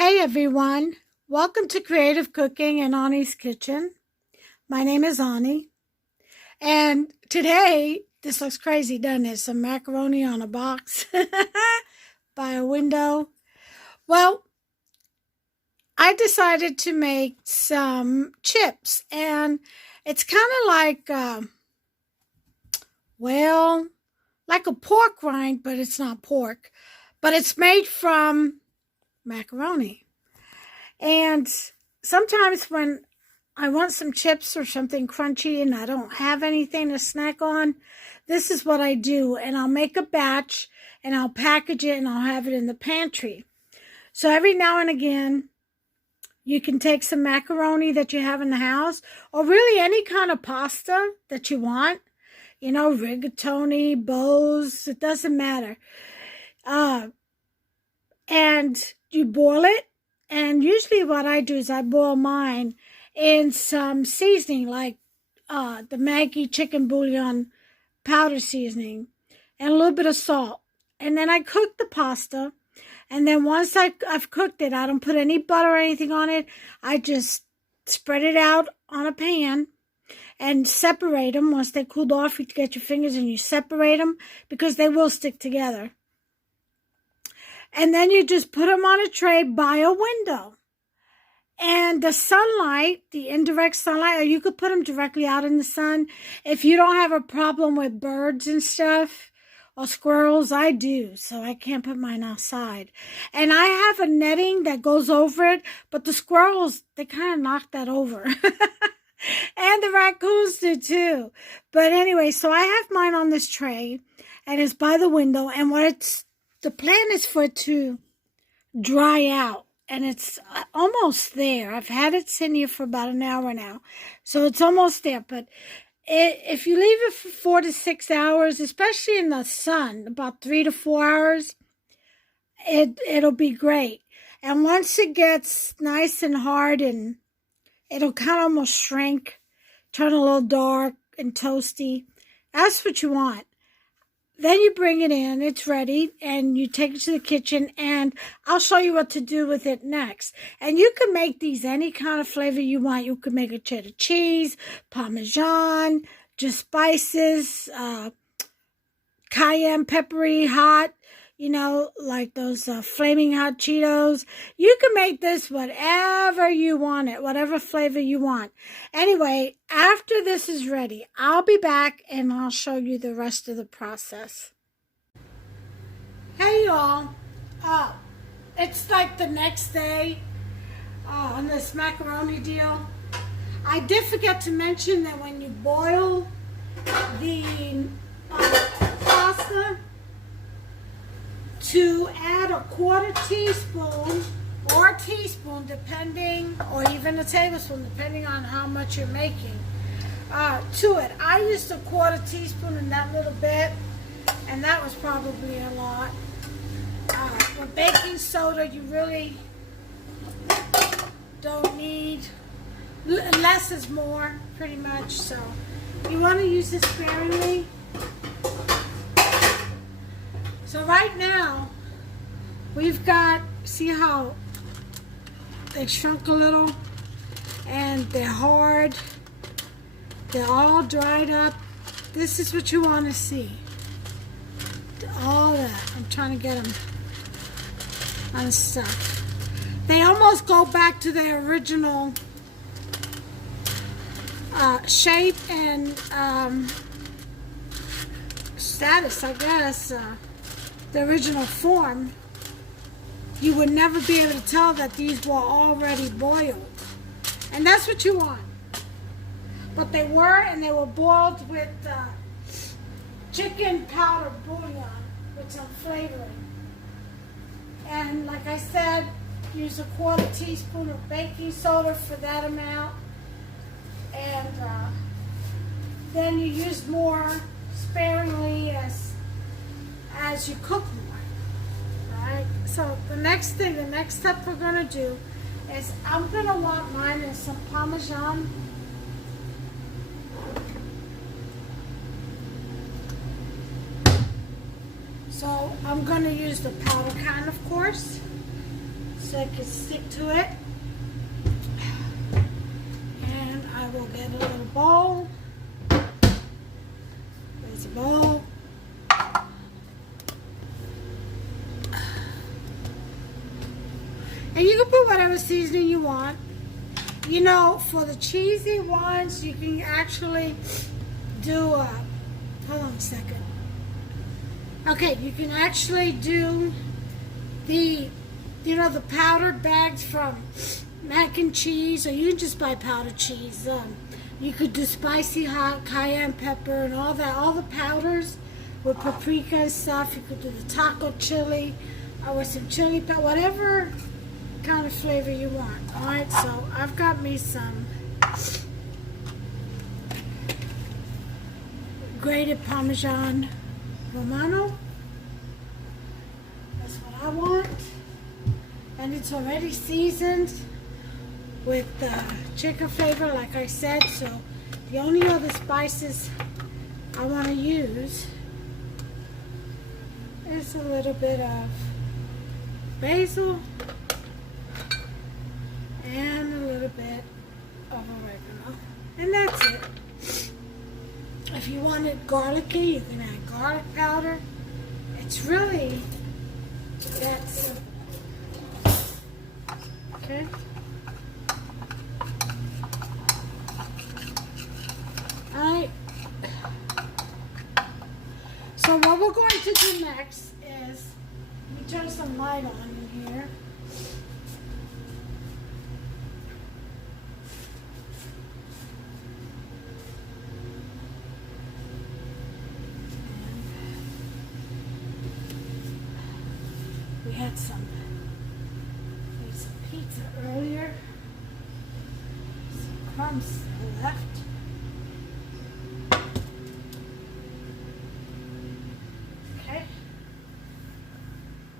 Hey everyone, welcome to Creative Cooking and Ani's Kitchen. My name is Ani, and today, this looks crazy, doesn't it? Some macaroni on a box by a window. Well, I decided to make some chips, and it's kind of like, well, like a pork rind, but it's not pork, but it's made from macaroni. And sometimes when I want some chips or something crunchy and I don't have anything to snack on, this is what I do. And I'll make a batch and I'll package it and I'll have it in the pantry. So every now and again, you can take some macaroni that you have in the house, or really any kind of pasta that you want. You know, rigatoni, bows, it doesn't matter. And you boil it. And usually what I do is I boil mine in some seasoning, like the Maggi chicken bouillon powder seasoning, and a little bit of salt. And then I cook the pasta. And then once I've cooked it, I don't put any butter or anything on it. I just spread it out on a pan and separate them. Once they cooled off, you get your fingers and you separate them because they will stick together. And then you just put them on a tray by a window. And the sunlight, the indirect sunlight, or you could put them directly out in the sun. If you don't have a problem with birds and stuff, or squirrels, I do, so I can't put mine outside. And I have a netting that goes over it, but the squirrels, they kind of knock that over. And the raccoons do too. But anyway, so I have mine on this tray, and it's by the window, and the plan is for it to dry out, and it's almost there. I've had it sitting here for about an hour now, so it's almost there. But if you leave it for 4 to 6 hours, especially in the sun, about 3 to 4 hours, it'll be great. And once it gets nice and hard, and it'll kind of almost shrink, turn a little dark and toasty, that's what you want. Then you bring it in, it's ready, and you take it to the kitchen, and I'll show you what to do with it next. And you can make these any kind of flavor you want. You can make a cheddar cheese, Parmesan, just spices, cayenne peppery hot, you know, like those flaming hot Cheetos. You can make this whatever you want it, whatever flavor you want. Anyway, after this is ready, I'll be back and I'll show you the rest of the process. Hey y'all, it's like the next day on this macaroni deal. I did forget to mention that when you boil the pasta, to add a quarter teaspoon or a teaspoon, depending, or even a tablespoon, depending on how much you're making, to it. I used a quarter teaspoon in that little bit, and that was probably a lot. With baking soda, you really don't need, less is more, pretty much, so you want to use this sparingly. So right now, we've got, see how they shrunk a little, and they're hard, they're all dried up. This is what you want to see. All that, I'm trying to get them unstuck. They almost go back to their original shape and status, I guess. The original form. You would never be able to tell that these were already boiled. And that's what you want. But they were, and they were boiled with chicken powder bouillon with some flavoring. And like I said, use a quarter teaspoon of baking soda for that amount. And then you use more sparingly as you cook more. Alright, so the next step we're going to do is I'm going to want mine in some Parmesan. So I'm going to use the powder kind, of course. so I can stick to it. And I will get a little bowl. There's a bowl. And you can put whatever seasoning you want. You know, for the cheesy ones, you can actually do, hold on a second. Okay, you can actually do the, you know, the powdered bags from mac and cheese, or you can just buy powdered cheese. You could do spicy hot cayenne pepper and all that, all the powders with paprika and stuff. You could do the taco chili or with some chili pepper, whatever kind of flavor you want. Alright, so I've got me some grated Parmesan Romano. That's what I want. And it's already seasoned with chicken flavor, like I said. So the only other spices I want to use is a little bit of basil and a little bit of oregano, and that's it. If you want it garlicky, you can add garlic powder. It's really that simple. Okay. Alright. So what we're going to do next is, let me turn some light on in here. We had some pizza earlier. Some crumbs still left. Okay.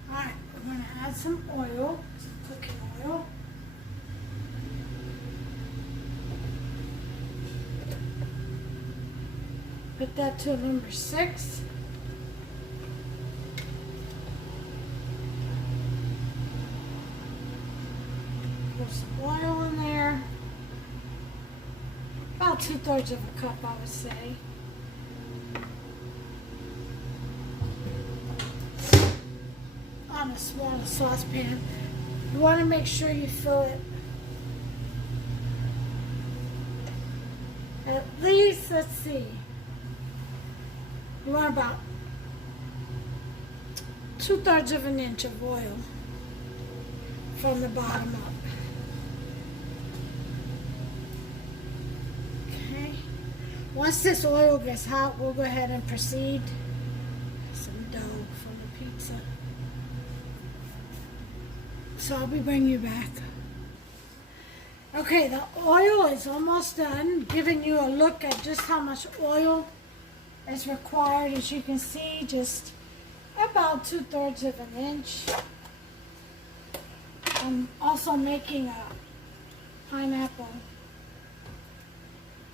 Alright, we're going to add some oil, some cooking oil. Put that to number 6. Put some oil in there. About 2/3 of a cup, I would say. On a smaller saucepan. You want to make sure you fill it at least, let's see, you want about 2/3 of an inch of oil from the bottom up. Okay. Once this oil gets hot, we'll go ahead and proceed. Some dough from the pizza. So I'll be bringing you back. Okay, the oil is almost done, giving you a look at just how much oil is required. As you can see, just about 2/3 of an inch. I'm also making a pineapple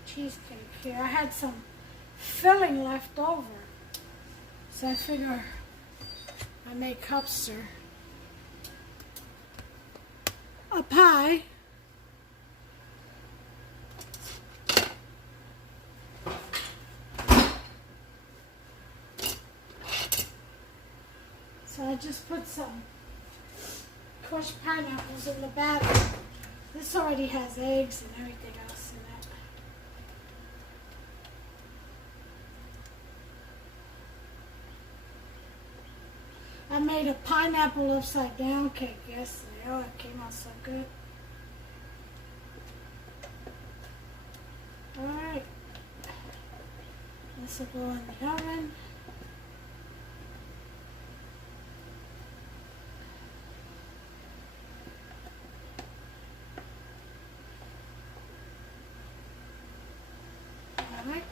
cheesecake here. I had some filling left over, so I figure I make Cupster a pie. So I just put some crushed pineapples in the batter. This already has eggs and everything else in it. I made a pineapple upside down cake yesterday. Oh, it came out so good. Alright. This will go in the oven. Alright.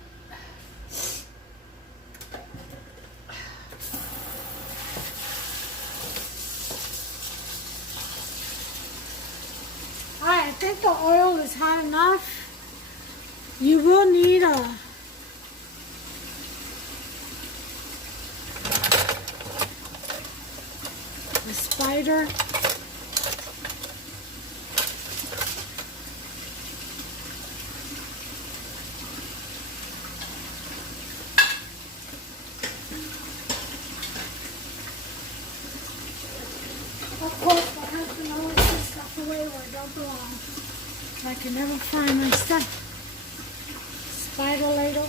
Alright, I think the oil is hot enough. You will need a spider go on. I can never find my stuff. Spider ladle.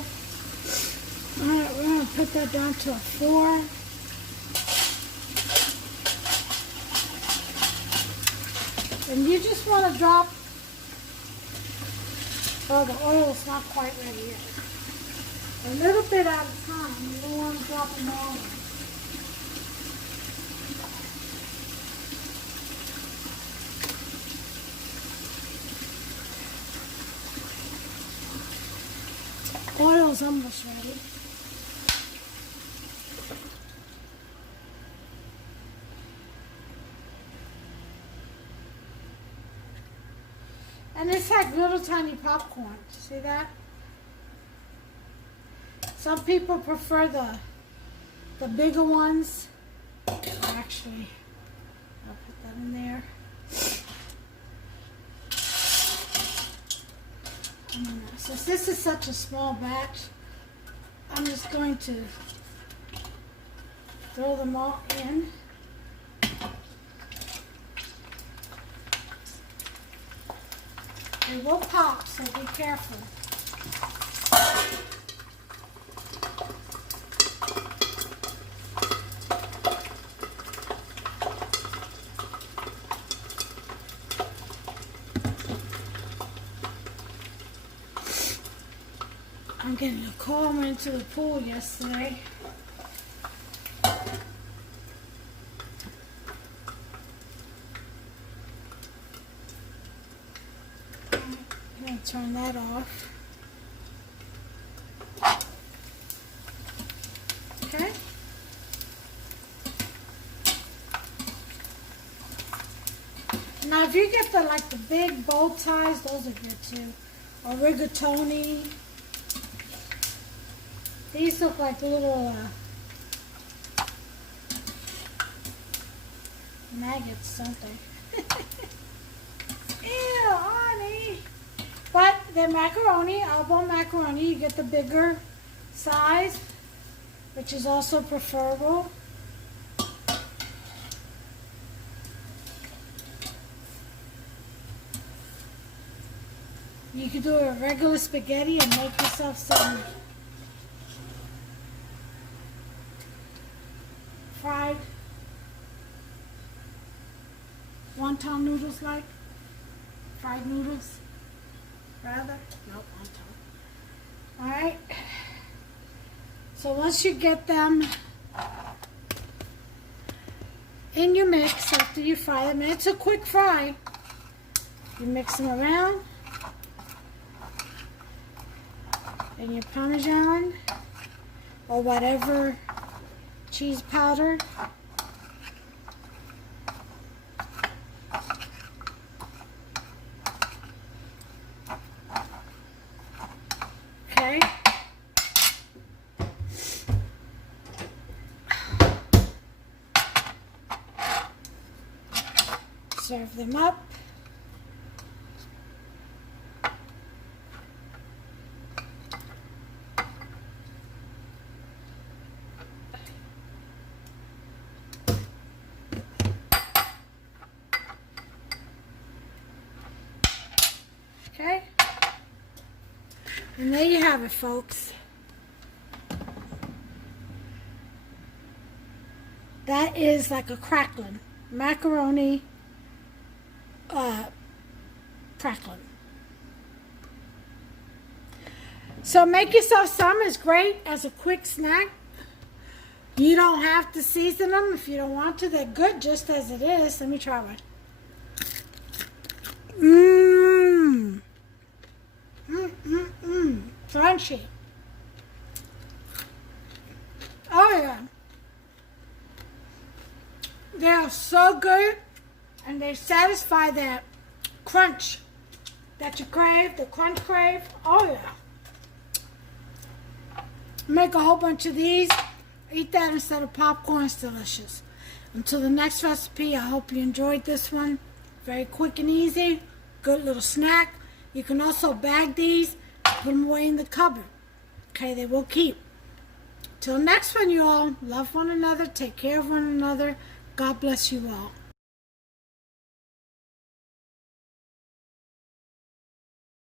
Alright, we're going to put that down to a 4. And you just want to drop, oh, the oil's not quite ready yet. A little bit at a time. You don't want to drop them all in. Oil's almost ready. And it's like little tiny popcorn. See that? Some people prefer the bigger ones. Actually, I'll put that in there. Since this is such a small batch, I'm just going to throw them all in. They will pop, so be careful. I'm getting a call. I went to the pool yesterday. I'm going to turn that off. Okay. Now if you get the big bow ties, those are good too. Or rigatoni. These look like little maggots, don't they? Ew, honey. But they're macaroni, elbow macaroni. You get the bigger size, which is also preferable. You can do a regular spaghetti and make yourself some fried wonton noodles, like fried noodles, rather. Nope, wonton. All right. So once you get them in your mix after you fry them, and it's a quick fry, you mix them around in your Parmesan or whatever cheese powder. Okay. Serve them up. Okay, and there you have it, folks. That is like a crackling macaroni crackling. So make yourself some. It's great as a quick snack. You don't have to season them if you don't want to. They're good just as it is. Let me try one. Mmm. Crunchy. Oh yeah. They are so good, and they satisfy that crunch that you crave, the crunch crave. Oh yeah. Make a whole bunch of these. Eat that instead of popcorn. It's delicious. Until the next recipe, I hope you enjoyed this one. Very quick and easy. Good little snack. You can also bag these, put them away in the cupboard. Okay, they will keep. Till next one, you all. Love one another. Take care of one another. God bless you all.